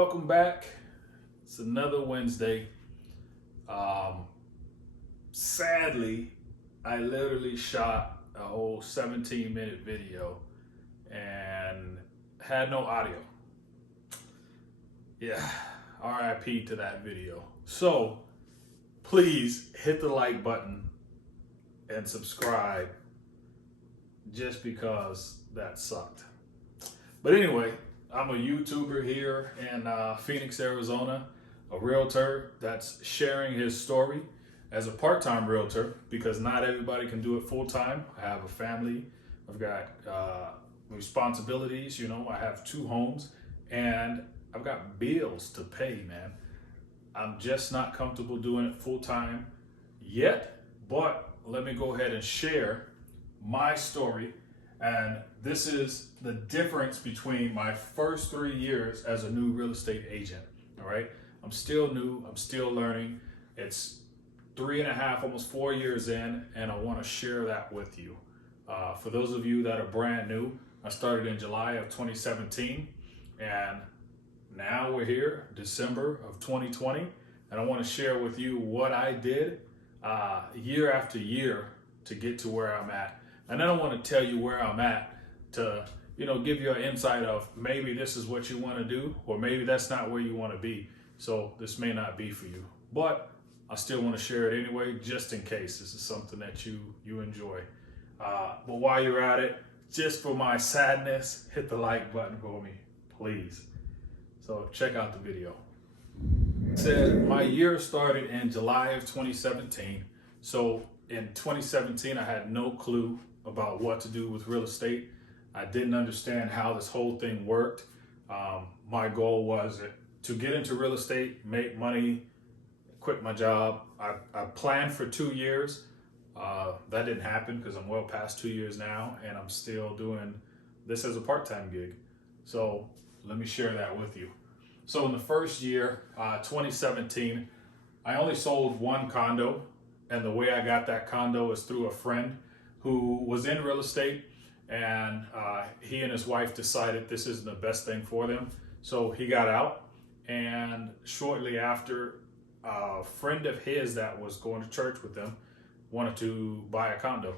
welcome back. It's another Wednesday. Sadly, I literally shot a whole 17-minute video and had no audio. Yeah, RIP to that video. So please hit the like button and subscribe just because that sucked. But anyway, I'm a YouTuber here in Phoenix, Arizona, a realtor that's sharing his story as a part-time realtor because not everybody can do it full-time. I have a family, I've got responsibilities, I have 2 homes and I've got bills to pay, man. I'm just not comfortable doing it full-time yet, but let me go ahead and share my story. And this is the difference between my first 3 years as a new real estate agent, all right? I'm still new, I'm still learning. It's 3.5, almost 4 years in, and I wanna share that with you. For those of you that are brand new, I started in July of 2017, and now we're here, December of 2020, and I wanna share with you what I did year after year to get to where I'm at. And then I want to tell you where I'm at to, give you an insight of maybe this is what you want to do, or maybe that's not where you want to be. So this may not be for you, but I still want to share it anyway, just in case this is something that you enjoy. But while you're at it, just for my sadness, hit the like button for me, please. So check out the video. It said my year started in July of 2017. So in 2017, I had no clue about what to do with real estate. I didn't understand how this whole thing worked. My goal was to get into real estate, make money, quit my job. I planned for 2 years. That didn't happen because I'm well past 2 years now and I'm still doing this as a part-time gig. So let me share that with you. So in the first year, 2017, I only sold 1 condo. And the way I got that condo is through a friend who was in real estate, and he and his wife decided this isn't the best thing for them. So he got out, and shortly after, a friend of his that was going to church with them wanted to buy a condo,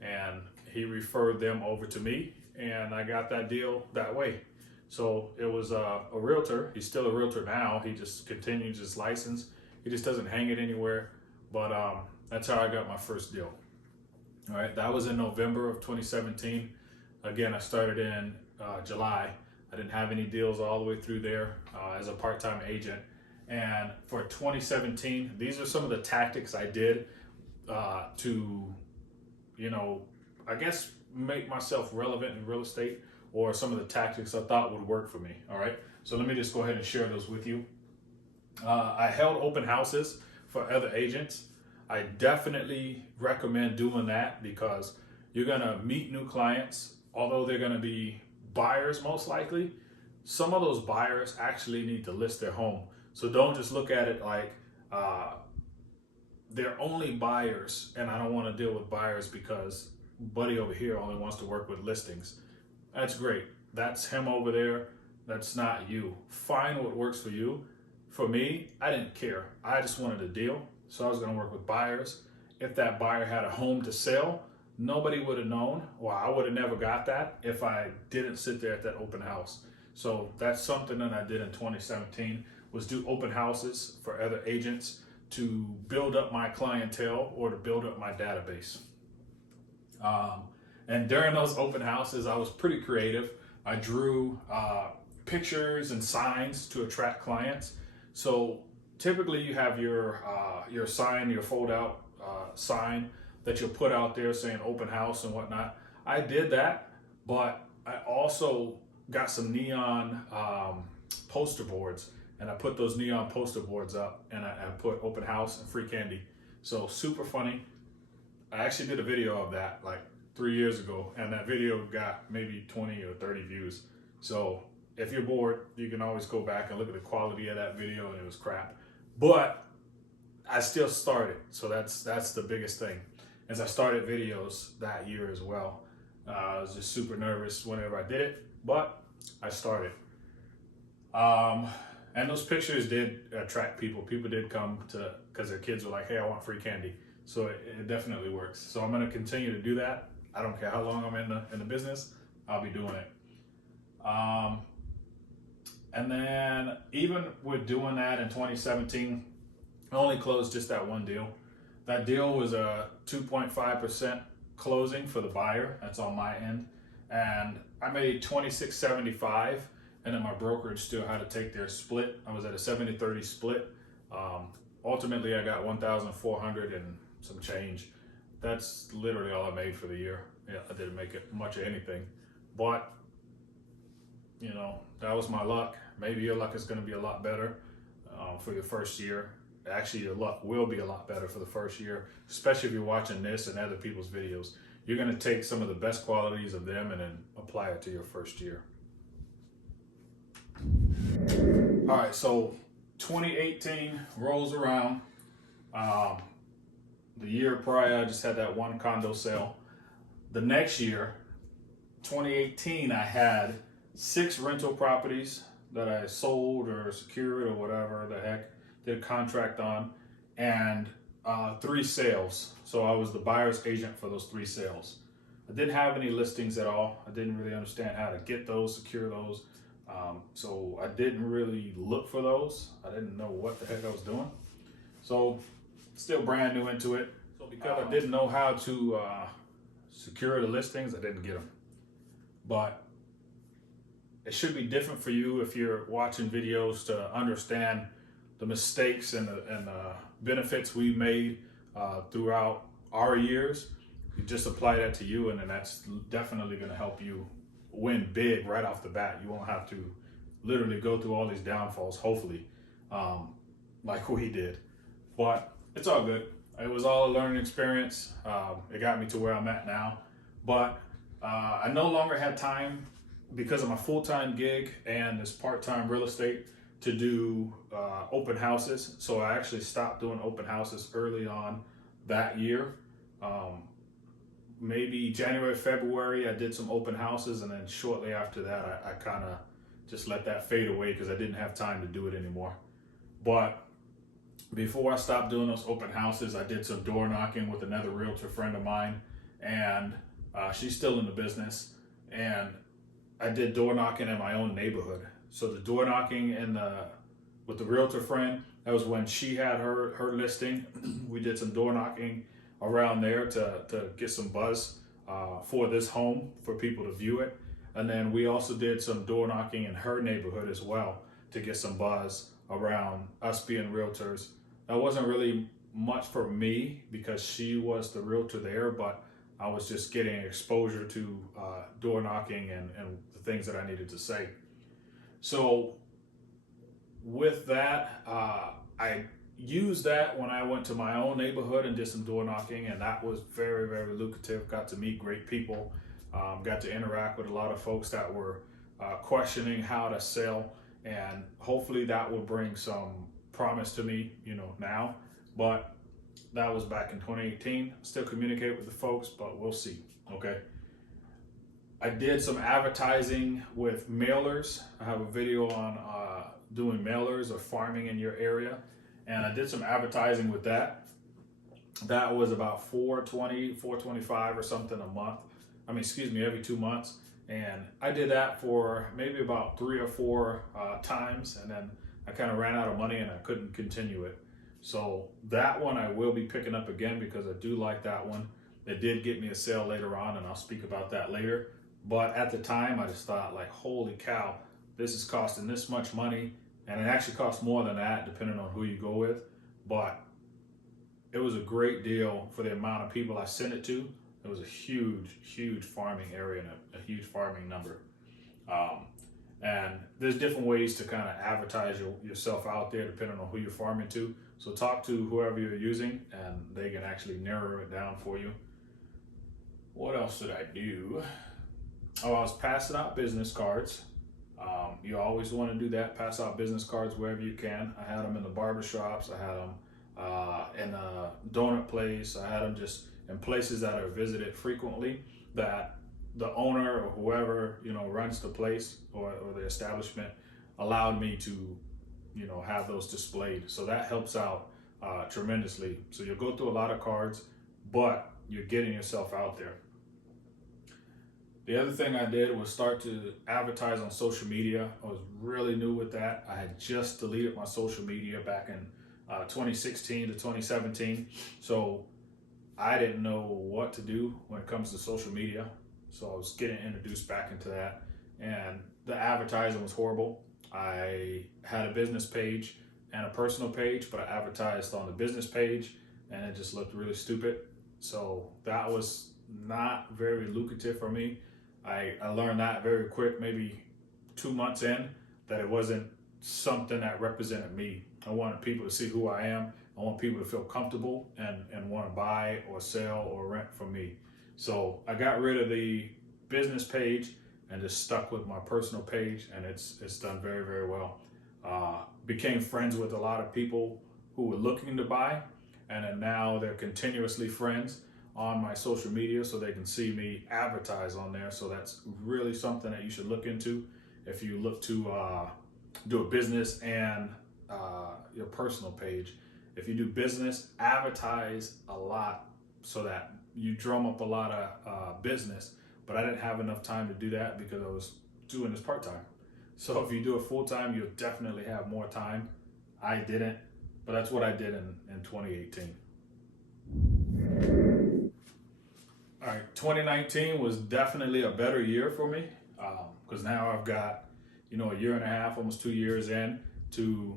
and he referred them over to me, and I got that deal that way. So it was a realtor. He's still a realtor now. He just continues his license. He just doesn't hang it anywhere. But that's how I got my first deal. All right, that was in November of 2017. Again, I started in July. I didn't have any deals all the way through there as a part-time agent. And for 2017, these are some of the tactics I did to, I guess make myself relevant in real estate, or some of the tactics I thought would work for me. All right, so let me just go ahead and share those with you. I held open houses for other agents. I definitely recommend doing that because you're gonna meet new clients, although they're gonna be buyers most likely. Some of those buyers actually need to list their home. So don't just look at it like they're only buyers and I don't wanna deal with buyers because buddy over here only wants to work with listings. That's great. That's him over there. That's not you. Find what works for you. For me, I didn't care. I just wanted a deal. So I was gonna work with buyers. If that buyer had a home to sell, nobody would have known, or I would have never got that if I didn't sit there at that open house. So that's something that I did in 2017, was do open houses for other agents to build up my clientele or to build up my database. And during those open houses, I was pretty creative. I drew pictures and signs to attract clients. So typically you have your sign, your fold out sign that you'll put out there saying open house and whatnot. I did that, but I also got some neon poster boards, and I put those neon poster boards up, and I put open house and free candy. So super funny. I actually did a video of that like 3 years ago, and that video got maybe 20 or 30 views. So if you're bored, you can always go back and look at the quality of that video, and it was crap. But I still started, so that's the biggest thing. As I started videos that year as well, I was just super nervous whenever I did it, but I started. And those pictures did attract people. People did come to, because their kids were like, hey, I want free candy. So it definitely works. So I'm going to continue to do that. I don't care how long I'm in the business, I'll be doing it. And then even with doing that in 2017, I only closed just that one deal. That deal was a 2.5% closing for the buyer. That's on my end. And I made $26.75, and then my brokerage still had to take their split. I was at a 70-30 split. Ultimately, I got $1,400 and some change. That's literally all I made for the year. Yeah, I didn't make it much of anything, but you know, that was my luck. Maybe your luck is going to be a lot better for your first year. Actually, your luck will be a lot better for the first year, especially if you're watching this and other people's videos. You're going to take some of the best qualities of them and then apply it to your first year. All right, so 2018 rolls around. The year prior, I just had that one condo sale. The next year, 2018, I had 6 rental properties that I sold or secured or whatever the heck, did a contract on, and 3 sales. So I was the buyer's agent for those 3 sales. I didn't have any listings at all. I didn't really understand how to get those, secure those. So I didn't really look for those. I didn't know what the heck I was doing. So still brand new into it. So because I didn't know how to secure the listings, I didn't get them. But it should be different for you if you're watching videos to understand the mistakes and the benefits we made throughout our years. You just apply that to you, and then that's definitely going to help you win big right off the bat. You won't have to literally go through all these downfalls, hopefully, like we did. But it's all good. It was all a learning experience. It got me to where I'm at now. But I no longer had time, because of my full-time gig and this part-time real estate, to do open houses. So I actually stopped doing open houses early on that year. Maybe January, February, I did some open houses, and then shortly after that, I kind of just let that fade away because I didn't have time to do it anymore. But before I stopped doing those open houses, I did some door knocking with another realtor friend of mine, and she's still in the business. And I did door knocking in my own neighborhood. So the door knocking with the realtor friend, that was when she had her listing. We did some door knocking around there to get some buzz for this home, for people to view it. And then we also did some door knocking in her neighborhood as well to get some buzz around us being realtors. That wasn't really much for me because she was the realtor there, but I was just getting exposure to door knocking and the things that I needed to say. So with that, I used that when I went to my own neighborhood and did some door knocking, and that was very, very lucrative. Got to meet great people, got to interact with a lot of folks that were questioning how to sell, and hopefully that will bring some promise to me, now. But that was back in 2018. Still communicate with the folks, but we'll see. Okay. I did some advertising with mailers. I have a video on doing mailers or farming in your area, and I did some advertising with that. That was about $420, $425 or something a month. Every 2 months. And I did that for maybe about 3 or 4 times, and then I kind of ran out of money and I couldn't continue it. So that one I will be picking up again because I do like that one. It did get me a sale later on, and I'll speak about that later. But at the time, I just thought, like, holy cow, this is costing this much money. And it actually costs more than that, depending on who you go with. But it was a great deal for the amount of people I sent it to. It was a huge, huge farming area and a huge farming number. And there's different ways to kind of advertise yourself out there, depending on who you're farming to. So talk to whoever you're using, and they can actually narrow it down for you. What else did I do? Oh, I was passing out business cards. You always want to do that, pass out business cards wherever you can. I had them in the barbershops. I had them in a donut place. I had them just in places that are visited frequently, that the owner or whoever runs the place or the establishment allowed me to have those displayed. So that helps out tremendously. So you'll go through a lot of cards, but you're getting yourself out there. The other thing I did was start to advertise on social media. I was really new with that. I had just deleted my social media back in 2016 to 2017. So I didn't know what to do when it comes to social media. So I was getting introduced back into that. And the advertising was horrible. I had a business page and a personal page, but I advertised on the business page and it just looked really stupid. So that was not very lucrative for me. I learned that very quick, maybe 2 months in, that it wasn't something that represented me. I wanted people to see who I am. I want people to feel comfortable and want to buy or sell or rent from me. So I got rid of the business page and just stuck with my personal page, and it's done very, very well. Became friends with a lot of people who were looking to buy, and then now they're continuously friends on my social media, so they can see me advertise on there. So that's really something that you should look into if you look to do a business and your personal page. If you do business, advertise a lot so that you drum up a lot of business. But I didn't have enough time to do that because I was doing this part-time. So if you do it full-time, you'll definitely have more time. I didn't, but that's what I did in 2018. All right, 2019 was definitely a better year for me because now I've got, a year and a half, almost 2 years in to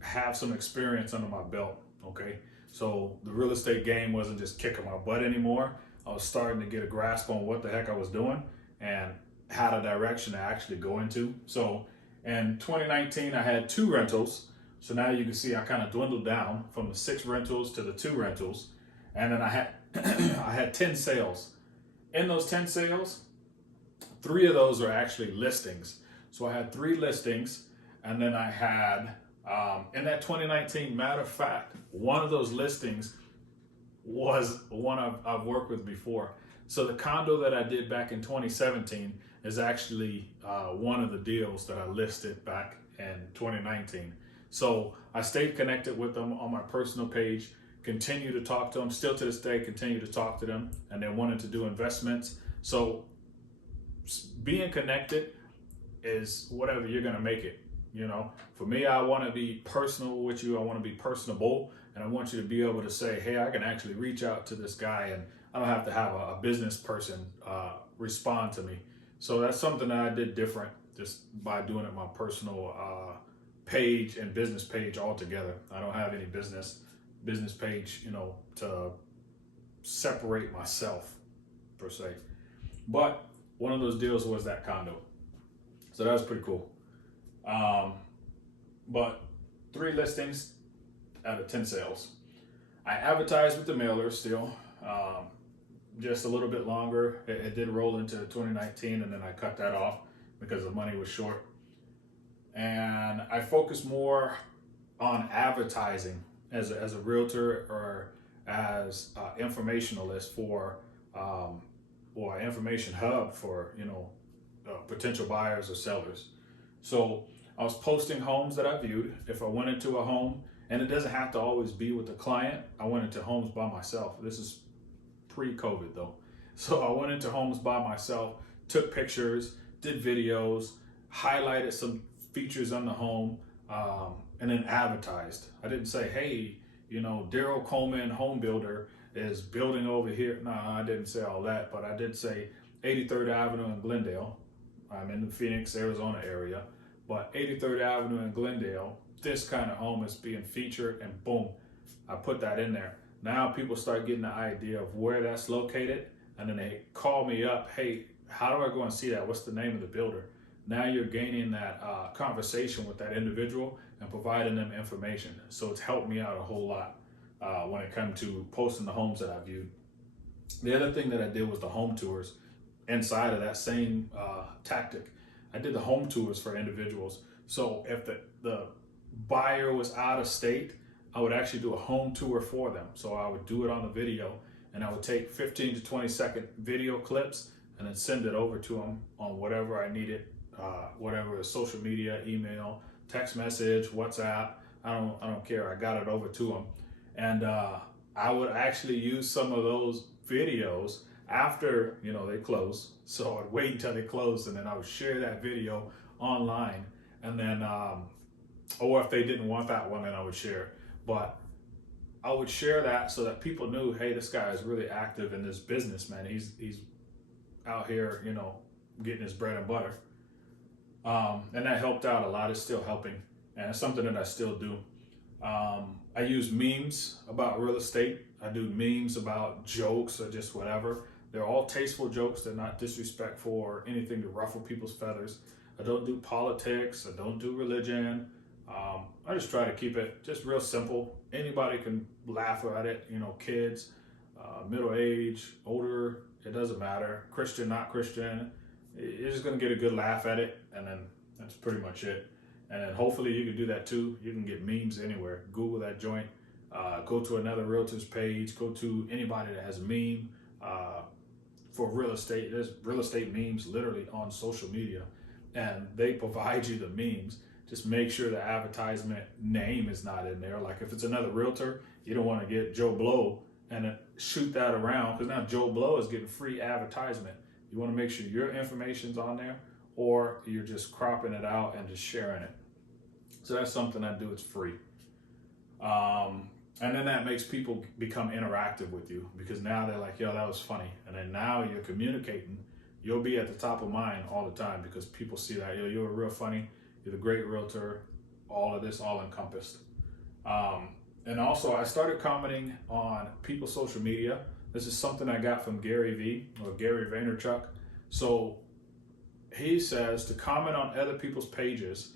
have some experience under my belt, okay? So the real estate game wasn't just kicking my butt anymore. I was starting to get a grasp on what the heck I was doing and had a direction to actually go into. So in 2019, I had 2 rentals. So now you can see I kind of dwindled down from the 6 rentals to the 2 rentals. And then I had I had 10 sales. In those 10 sales, 3 of those are actually listings. So I had 3 listings, and then I had, in that 2019, matter of fact, one of those listings was one I've worked with before. So the condo that I did back in 2017 is actually one of the deals that I listed back in 2019. So I stayed connected with them on my personal page, continue to talk to them, still to this day, continue to talk to them, and they wanted to do investments. So being connected is whatever you're gonna make it. For me, I want to be personal with you. I want to be personable, and I want you to be able to say, hey, I can actually reach out to this guy, and I don't have to have a business person respond to me. So that's something that I did different just by doing it my personal page and business page all together. I don't have any business page, to separate myself per se. But one of those deals was that condo. So that was pretty cool. But 3 listings out of 10 sales. I advertised with the mailer still, just a little bit longer. It did roll into 2019, and then I cut that off because the money was short. And I focused more on advertising as a realtor or as an informationalist for, or an information hub for, potential buyers or sellers. So I was posting homes that I viewed. If I went into a home, and it doesn't have to always be with a client, I went into homes by myself. This is pre-COVID though. So I went into homes by myself, took pictures, did videos, highlighted some features on the home, and then advertised. I didn't say, hey, Darrell Coleman home builder is building over here. No, I didn't say all that, but I did say 83rd Avenue in Glendale. I'm in the Phoenix, Arizona area, but 83rd Avenue in Glendale, this kind of home is being featured, and boom, I put that in there. Now people start getting the idea of where that's located, and then they call me up, hey, how do I go and see that? What's the name of the builder? Now you're gaining that conversation with that individual and providing them information. So it's helped me out a whole lot when it comes to posting the homes that I viewed. The other thing that I did was the home tours. Inside of that same tactic, I did the home tours for individuals. So if the buyer was out of state, I would actually do a home tour for them. So I would do it on the video, and I would take 15 to 20-second video clips and then send it over to them on whatever I needed, whatever social media, email, text message, WhatsApp. I don't care. I got it over to them, and I would actually use some of those videos after they close. So I'd wait until they closed, and then I would share that video online, and then or if they didn't want that one, then I would share it. But I would share that so that people knew, hey, this guy is really active in this business, man. He's out here, getting his bread and butter. And that helped out a lot. It's still helping, and it's something that I still do. I use memes about real estate. I do memes about jokes or just whatever. They're all tasteful jokes. They're not disrespectful or anything to ruffle people's feathers. I don't do politics. I don't do religion. I just try to keep it just real simple. Anybody can laugh at it, kids, middle age, older, it doesn't matter. Christian, not Christian. You're just going to get a good laugh at it, and then that's pretty much it. And then hopefully you can do that too. You can get memes anywhere. Google that joint. Go to another realtor's page. Go to anybody that has a meme for real estate. There's real estate memes literally on social media, and they provide you the memes. Just make sure the advertisement name is not in there. Like if it's another realtor, you don't want to get Joe Blow and then shoot that around, because now Joe Blow is getting free advertisement. You want to make sure your information's on there, or you're just cropping it out and just sharing it. So that's something I do. It's free. And then that makes people become interactive with you, because now they're like, yo, that was funny. And then now you're communicating. You'll be at the top of mind all the time, because people see that, yo, you're real funny. You're the great realtor. All of this, all encompassed. And also I started commenting on people's social media. This is something I got from Gary V, or Gary Vaynerchuk. So he says to comment on other people's pages,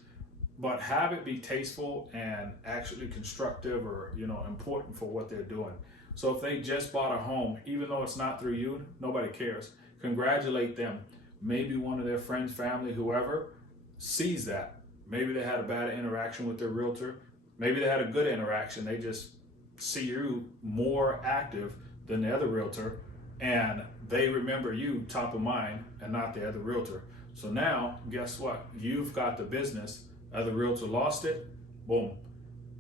but have it be tasteful and actually constructive, or important for what they're doing. So if they just bought a home, even though it's not through you, nobody cares. Congratulate them. Maybe one of their friends, family, whoever sees that. Maybe they had a bad interaction with their realtor. Maybe they had a good interaction. They just see you more active than the other realtor, and they remember you top of mind and not the other realtor. So now, guess what? You've got the business. Other realtor lost it. Boom.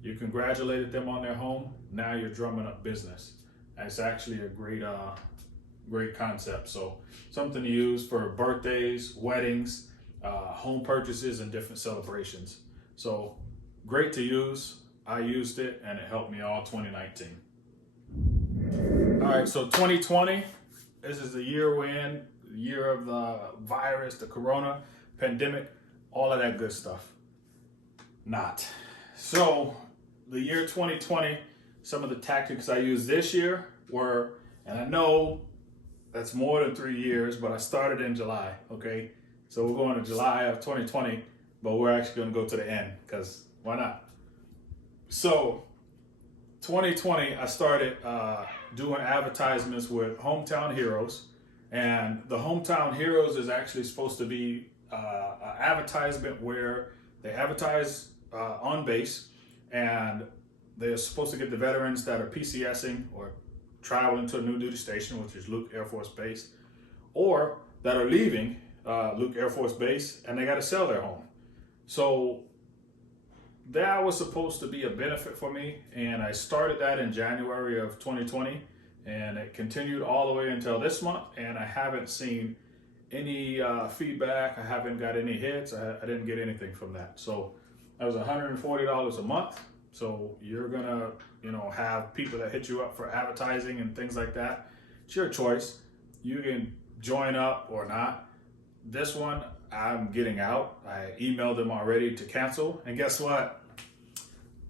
You congratulated them on their home. Now you're drumming up business. It's actually a great concept. So something to use for birthdays, weddings, home purchases, and different celebrations. So great to use. I used it, and it helped me all 2019. All right, so 2020, this is the year we're in, the year of the virus, the corona pandemic, all of that good stuff. Not. So the year 2020, some of the tactics I used this year were, and I know that's more than 3 years, but I started in July, okay? So we're going to July of 2020, but we're actually going to go to the end, because why not? So 2020, I started doing advertisements with Hometown Heroes, and the Hometown Heroes is actually supposed to be an advertisement where they advertise on base, and they're supposed to get the veterans that are PCSing or traveling to a new duty station, which is Luke Air Force Base, or that are leaving Luke Air Force Base, and they got to sell their home. So that was supposed to be a benefit for me, and I started that in January of 2020, and it continued all the way until this month, and I haven't seen any feedback. I haven't got any hits. I didn't get anything from that. So that was $140 a month. So you're gonna, have people that hit you up for advertising and things like that. It's your choice. You can join up or not. This one, I'm getting out. I emailed them already to cancel, and guess what?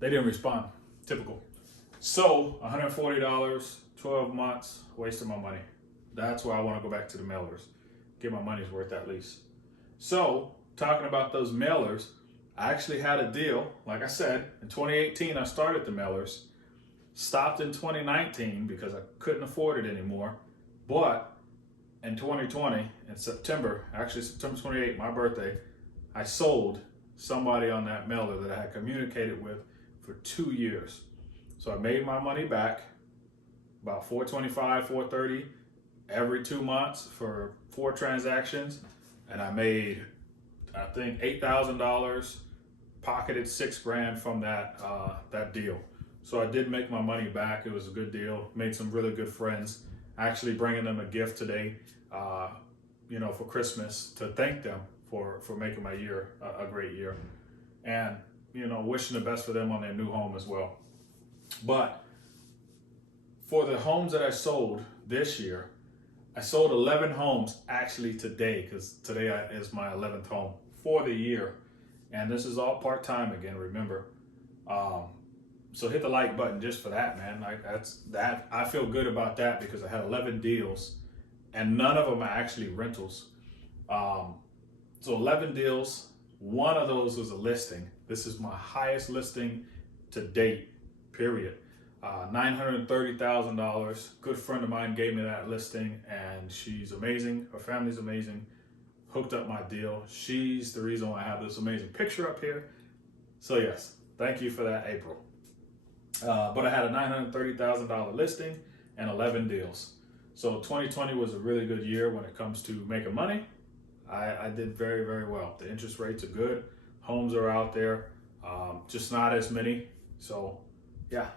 They didn't respond. Typical. So $140, 12 months, wasting my money. That's why I want to go back to the mailers. Get my money's worth at least. So talking about those mailers, I actually had a deal. Like I said, in 2018, I started the mailers. Stopped in 2019 because I couldn't afford it anymore. But in 2020, in September, actually September 28th, my birthday, I sold somebody on that mailer that I had communicated with for 2 years. So I made my money back, about $425, $430 every 2 months for 4 transactions. And I made, I think, $8,000 pocketed $6,000 from that deal. So I did make my money back. It was a good deal. Made some really good friends. Actually bringing them a gift today, for Christmas, to thank them for making my year a great year, and wishing the best for them on their new home as well. But for the homes that I sold this year, I sold 11 homes actually today, because today is my 11th home for the year. And this is all part-time again, remember. So hit the like button just for that, man. I feel good about that, because I had 11 deals and none of them are actually rentals. So 11 deals, one of those was a listing. This is my highest listing to date, period. $930,000. Good friend of mine gave me that listing, and she's amazing. Her family's amazing. Hooked up my deal. She's the reason why I have this amazing picture up here. So yes, thank you for that, April. But I had a $930,000 listing and 11 deals. So 2020 was a really good year when it comes to making money. I did very, very well. The interest rates are good. Homes are out there, just not as many. So yeah.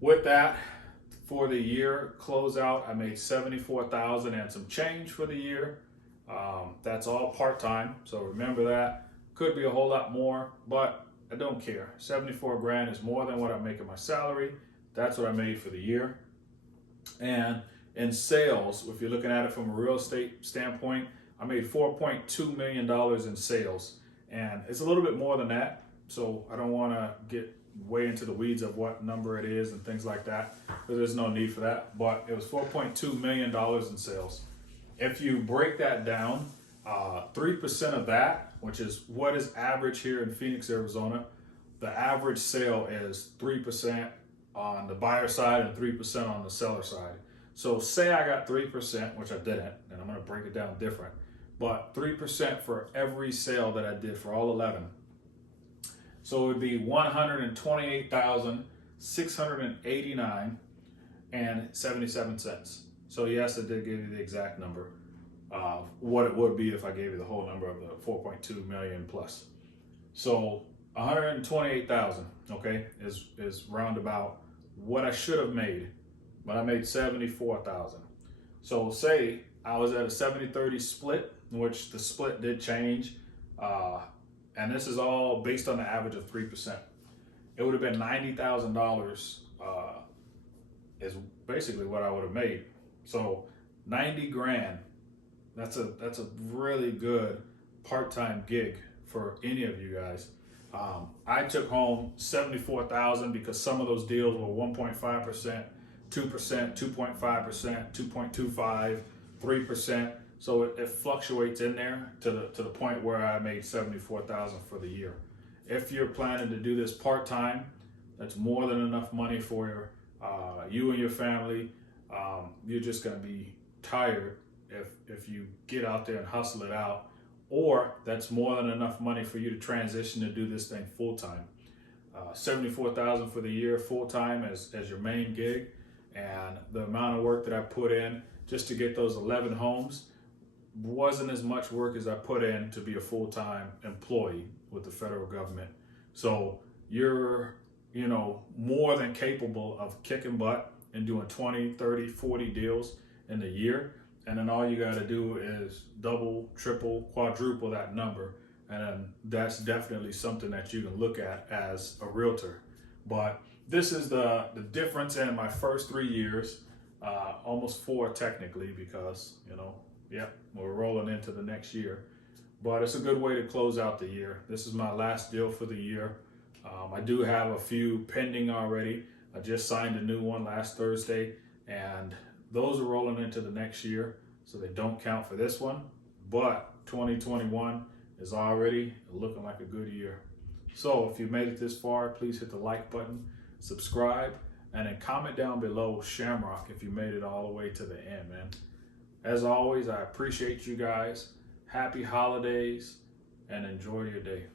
With that, for the year closeout, I made $74,000 and some change for the year. That's all part-time, so remember that. Could be a whole lot more, but I don't care. 74 grand is more than what I'm making my salary. That's what I made for the year. And in sales, if you're looking at it from a real estate standpoint, I made $4.2 million in sales. And it's a little bit more than that, so I don't want to get way into the weeds of what number it is and things like that, because there's no need for that. But it was $4.2 million in sales. If you break that down, 3% of that, which is what is average here in Phoenix, Arizona, the average sale is 3% on the buyer side and 3% on the seller side. So say I got 3%, which I didn't, and I'm going to break it down different, but 3% for every sale that I did for all 11. So it would be $128,689 and 77 cents. So yes, I did give you the exact number of what it would be if I gave you the whole number of the 4.2 million plus. So 128,000, okay, is roundabout what I should have made, but I made 74,000. So say I was at a 70-30 split, which the split did change, and this is all based on the average of 3%. It would have been $90,000 is basically what I would have made. So 90 grand, that's a really good part-time gig for any of you guys. I took home 74,000 because some of those deals were 1.5%, 2%, 2.5%, 2.25, 3%. So it fluctuates in there to the point where I made 74,000 for the year. If you're planning to do this part-time, that's more than enough money for you and your family. You're just going to be tired if you get out there and hustle it out, or that's more than enough money for you to transition to do this thing full-time. 74,000 for the year full-time as your main gig, and the amount of work that I put in just to get those 11 homes wasn't as much work as I put in to be a full-time employee with the federal government. So you're more than capable of kicking butt and doing 20, 30, 40 deals in a year. And then all you got to do is double, triple, quadruple that number. And then that's definitely something that you can look at as a realtor. But this is the difference in my first 3 years, almost 4 technically, because, we're rolling into the next year. But it's a good way to close out the year. This is my last deal for the year. I do have a few pending already. I just signed a new one last Thursday, and those are rolling into the next year, so they don't count for this one. But 2021 is already looking like a good year. So if you made it this far, please hit the like button, subscribe, and then comment down below Shamrock if you made it all the way to the end, man. As always, I appreciate you guys. Happy holidays, and enjoy your day.